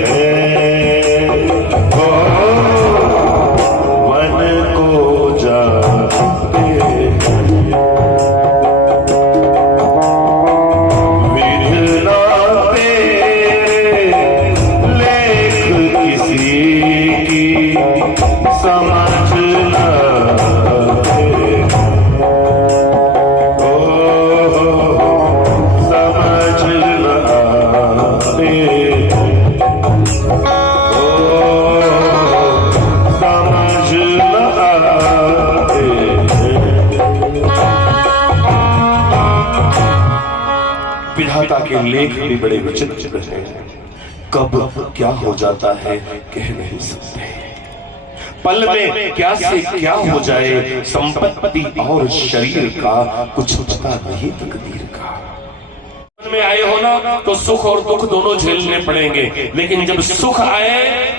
हैं, वन को जाते हैं। विधना तेरे लेख किसी की समझ न विधाता के लेख भी बड़े विचित्र हैं। कब क्या हो जाता है कह नहीं सकते। पल में क्या से क्या हो जाए, संपत्ति और शरीर का कुछ पता नहीं तकदीर का। में आए हो ना तो सुख और दुख दोनों झेलने पड़ेंगे, लेकिन जब सुख आए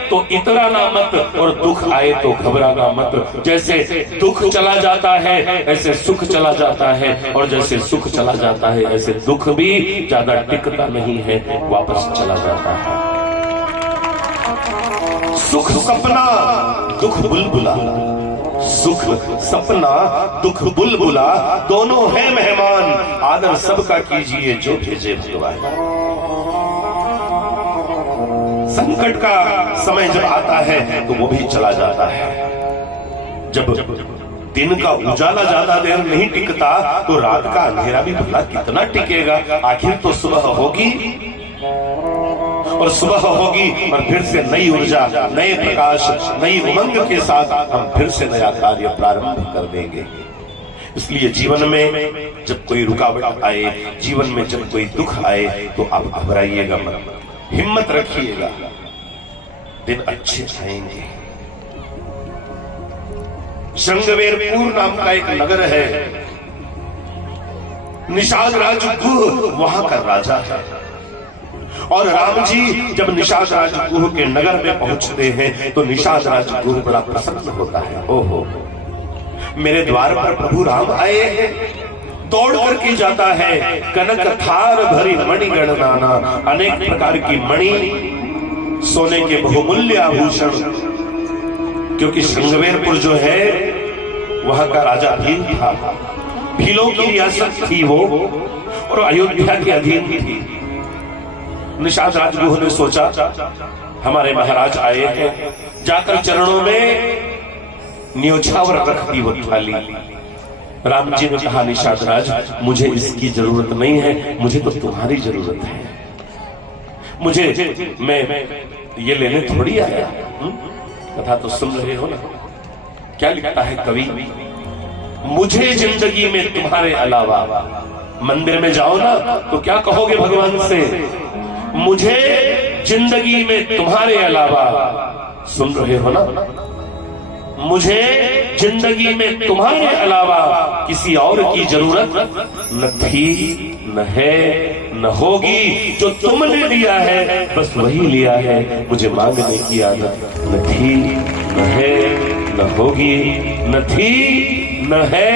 तो इतराना मत और दुख आए तो घबराना मत। जैसे दुख चला जाता है ऐसे सुख चला जाता है, और जैसे सुख चला जाता है ऐसे दुख भी ज्यादा टिकता नहीं है, वापस चला जाता है। सुख सपना दुख बुलबुला, सुख सपना दुख बुलबुला दोनों है मेहमान, आदर सबका कीजिए जो भेजे भगवान। संकट का समय जब आता है तो वो भी चला जाता है। जब दिन का उजाला ज्यादा देर नहीं टिकता तो रात का अंधेरा भी भला कितना टिकेगा। आखिर तो सुबह होगी, और सुबह होगी और फिर से नई ऊर्जा, नए प्रकाश, नई उमंग के साथ हम फिर से नया कार्य प्रारंभ कर देंगे। इसलिए जीवन में जब कोई रुकावट आए, जीवन में जब कोई दुख आए तो आप घबराइएगा मत, हिम्मत रखिएगा, दिन अच्छे आएंगे। श्रृंगवेरपुर नाम का एक नगर है, निषाद राजगुह वहां का राजा है। और राम जी जब निषाद राजगुह के नगर में पहुंचते हैं तो निषाद राजगुह बड़ा प्रसन्न होता है। ओहो, मेरे द्वार पर प्रभु राम आए हैं। दौड़ करके जाता है, कनक थार भरी मणि गणनाना, अनेक प्रकार की मणि, सोने के बहुमूल्य आभूषण। क्योंकि श्रृंगवेरपुर जो है वहां का राजा भील था, भीलों की रियासत थी वो, और अयोध्या के अधीन थी। निषाद राजगुह ने सोचा हमारे महाराज आए हैं, जाकर चरणों में न्योछावर रख दी वो थाली। राम जी ने कहा निषाद राज मुझे इसकी जरूरत नहीं है, मुझे तो तुम्हारी जरूरत है। मुझे मैं ये लेने थोड़ी आया। कथा तो सुन रहे हो ना, क्या लिखता है कवि, मुझे जिंदगी में तुम्हारे अलावा, मंदिर में जाओ ना तो क्या कहोगे भगवान से, मुझे जिंदगी में तुम्हारे अलावा, सुन रहे हो ना, मुझे जिंदगी में तुम्हारे अलावा किसी और की जरूरत न थी, न है, न होगी। जो तुमने लिया है बस वही लिया है, मुझे मांगने की आदत न थी, न है, न होगी, न थी, न है,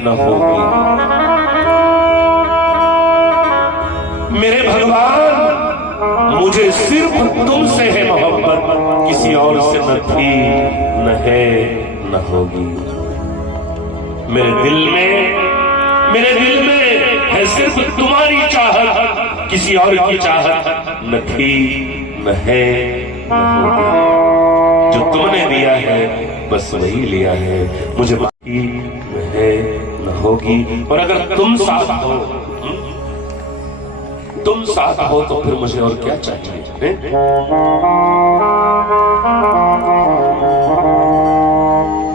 न होगी। मेरे भगवान मुझे सिर्फ तुमसे है मोहब्बत, किसी और से न थी, न है, न होगी। मेरे दिल में है सिर्फ तुम्हारी चाहत, किसी और की चाहत न थी, न है, न होगी। जो तुमने दिया है बस वही लिया है, मुझे बाकी न है, न होगी। और अगर तुम साथ हो, तुम साथ हो तो फिर मुझे और क्या चाहिए।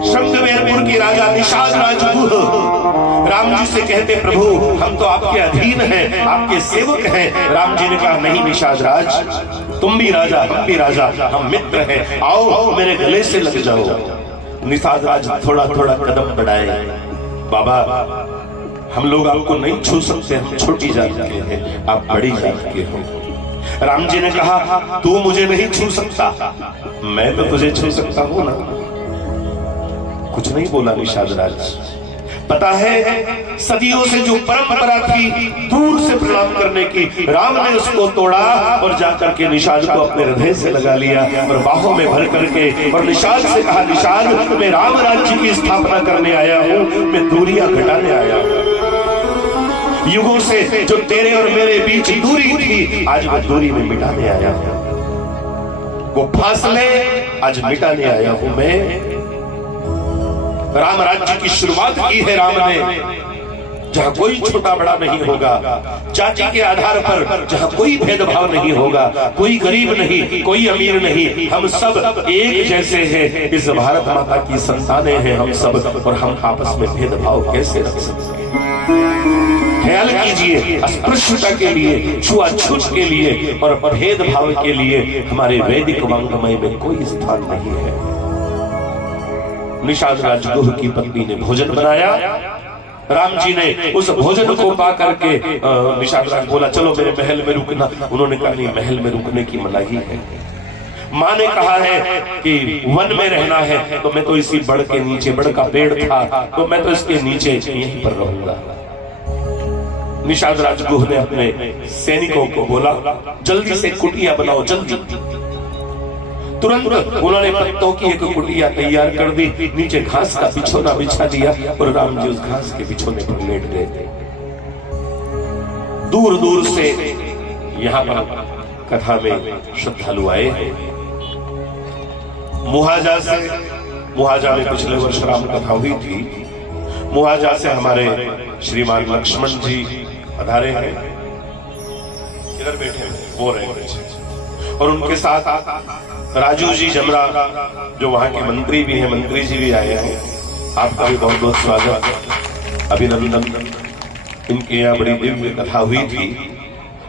श्रृंगवेरपुर की राजा निषाद राजगुह राम जी से कहते प्रभु हम तो आपके अधीन हैं, आपके सेवक हैं। राम जी ने कहा नहीं निषाद राज, तुम भी राजा हम भी राजा, हम मित्र हैं, आओ मेरे गले से लग जाओ। निषाद राज थोड़ा थोड़ा कदम बढ़ाए, बाबा हम लोग आपको नहीं छू सकते, हम छोटी जात के हैं, आप बड़ी जात के हो। राम जी ने कहा तू मुझे नहीं छू सकता, मैं तो तुझे छू सकता हूं ना। कुछ नहीं बोला निषाद राज, पता है सदियों से जो परंपरा थी दूर से प्रणाम करने की, राम ने उसको तोड़ा और जाकर के निषाद को अपने हृदय से लगा लिया और बाहों में भर करके और निषाद से कहा, निषाद मैं राम राज्य की स्थापना करने आया हूं, मैं दूरियां घटाने आया हूं। युगों से जो तेरे और मेरे बीच दूरी थी आज वो दूरी में मिटाने आया हूं, वो फासले आज मिटाने आया हूं मैं। राम राज्य की शुरुआत की है राम ने, जहां कोई छोटा बड़ा नहीं होगा, जाति के आधार पर जहां कोई भेदभाव नहीं होगा, कोई गरीब नहीं, कोई अमीर नहीं, हम सब एक जैसे हैं। इस भारत माता की संतानें हैं हम सब, और हम आपस में भेदभाव कैसे रख सकते हैं? ख्याल कीजिए, अस्पृश्यता के लिए, छुआछूत के लिए और भेदभाव के लिए हमारे वैदिक वाङ्मय में कोई स्थान नहीं है। निषाद राजगुह की पत्नी ने भोजन बनाया, राम जी ने उस भोजन को पा करके निषाद राज बोला, चलो मेरे महल में रुकना। उन्होंने कहा नहीं, महल में रुकने की मनाही है। माँ ने कहा है कि वन में रहना है, तो मैं तो इसी बड़ के नीचे, बड़ का पेड़ था तो मैं तो इसके नीचे यहीं पर रहूंगा। निषाद राजगुह ने अपने सैनिकों को बोला, जल्दी से कुटिया बनाओ, जल्दी। तुरंत उन्होंने पत्तों की एक कुटिया तैयार कर दी, नीचे घास का बिछोना बिछा दिया और राम जी उस घास के बिछोने पर लेट गए। दूर दूर से यहाँ पर कथा में श्रद्धालु आए हैं। मुहाजा से, मुहाजा में पिछले वर्ष राम कथा हुई थी, मुहाजा से हमारे श्रीमान लक्ष्मण जी पधारे हैं, इधर बैठे हैं, वो रहे, और उनके साथ राजू जी जमरा जो वहां के मंत्री भी हैं, मंत्री जी भी आए हैं। आपका भी बहुत बहुत स्वागत, अभिनंदन। इनके यहाँ बड़ी दिव्य कथा हुई थी।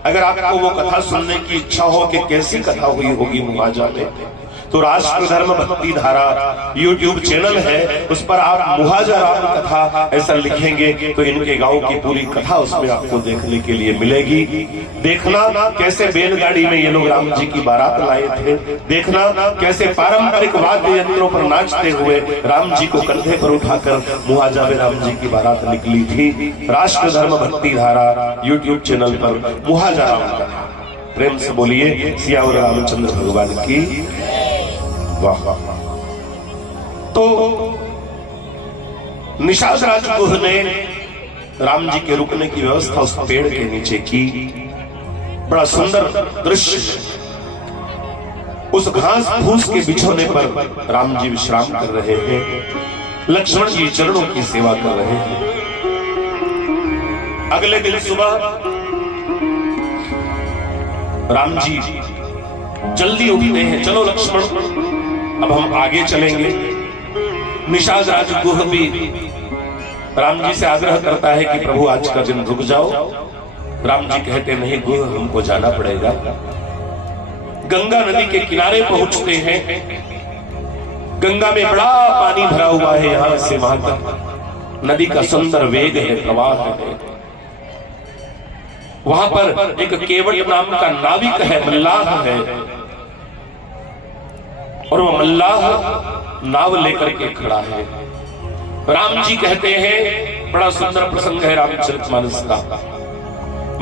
अगर आपको वो कथा सुनने की इच्छा हो कि कैसी कथा हुई होगी मुहाजा में, तो राष्ट्र धर्म भक्ति धारा YouTube चैनल है, उस पर आप मुहाजा राम कथा ऐसा लिखेंगे तो इनके गांव की पूरी कथा उसमें आपको देखने के लिए मिलेगी। देखना कैसे बैलगाड़ी में ये लोग राम जी की बारात लाए थे, देखना कैसे पारंपरिक वाद्य यंत्रों पर नाचते हुए राम जी को कंधे पर उठाकर मुहाजा में राम जी की बारात निकली थी। राष्ट्र धर्म भक्ति धारा YouTube चैनल पर मुहाजा राम कथा। प्रेम से बोलिए सियावर रामचंद्र भगवान की वाह। तो निषाद राजगुह ने राम जी के रुकने की व्यवस्था उस पेड़ के नीचे की। बड़ा सुंदर दृश्य, उस घास फूस के बिछोने पर राम जी विश्राम कर रहे हैं, लक्ष्मण जी चरणों की सेवा कर रहे हैं। अगले दिन सुबह राम जी जल्दी उठते हैं, चलो लक्ष्मण अब हम आगे चलेंगे। निषाद राजगुह भी राम जी से आग्रह करता है कि प्रभु आज का दिन रुक जाओ। राम जी कहते नहीं गुह, हमको जाना पड़ेगा। गंगा नदी के किनारे पहुंचते हैं। गंगा में बड़ा पानी भरा हुआ है, यहां से वहां तक नदी का सुंदर वेग है, प्रवाह है। वहां पर एक केवट नाम का नाविक है, मल्लाह है, और वो मल्लाह नाव लेकर के खड़ा है। राम जी कहते हैं, बड़ा सुंदर प्रसंग है रामचरितमानस का,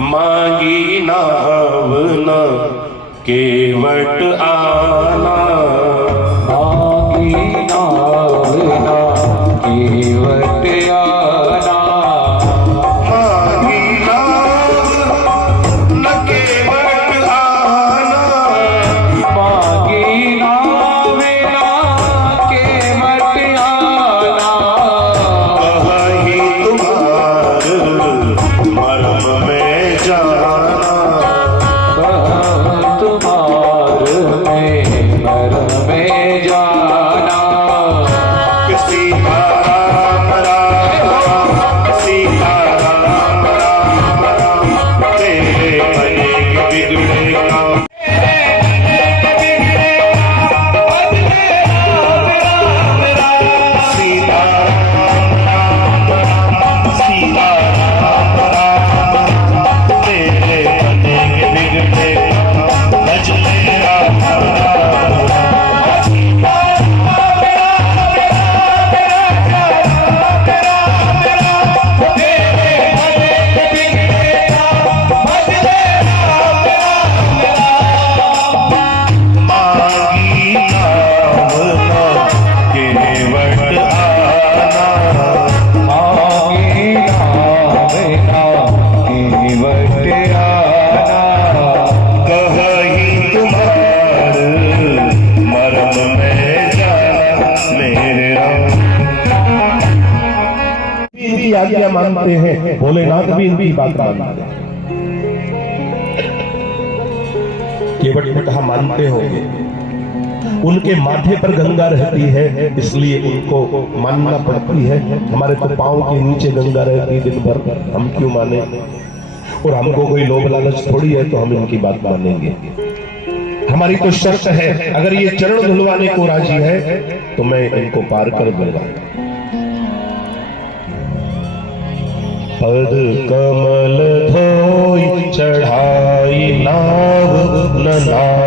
मांगी नाव न केवट आना, मांगी नाव न केवट आना, मांगी नाव न केवट आना, मांगी नाव न केवट आना, कहीं तुम्हार मर्म में जाना, तुम्हार में मानते हैं, भोलेनाथ भी इनकी बात मानते हैं। केवट ने कहा मानते होंगे, उनके माथे पर गंगा रहती है इसलिए उनको मानना पड़ती है, हमारे तो पांव के नीचे गंगा रहती है दिन भर, हम क्यों माने? और हमको कोई लोभ लालच थोड़ी है तो हम इनकी बात मानेंगे। हमारी तो शर्त है, अगर ये चरण धुलवाने को राजी है तो मैं इनको पार कर दूंगा। पद कमल धोई चढ़ाई नाव न नाव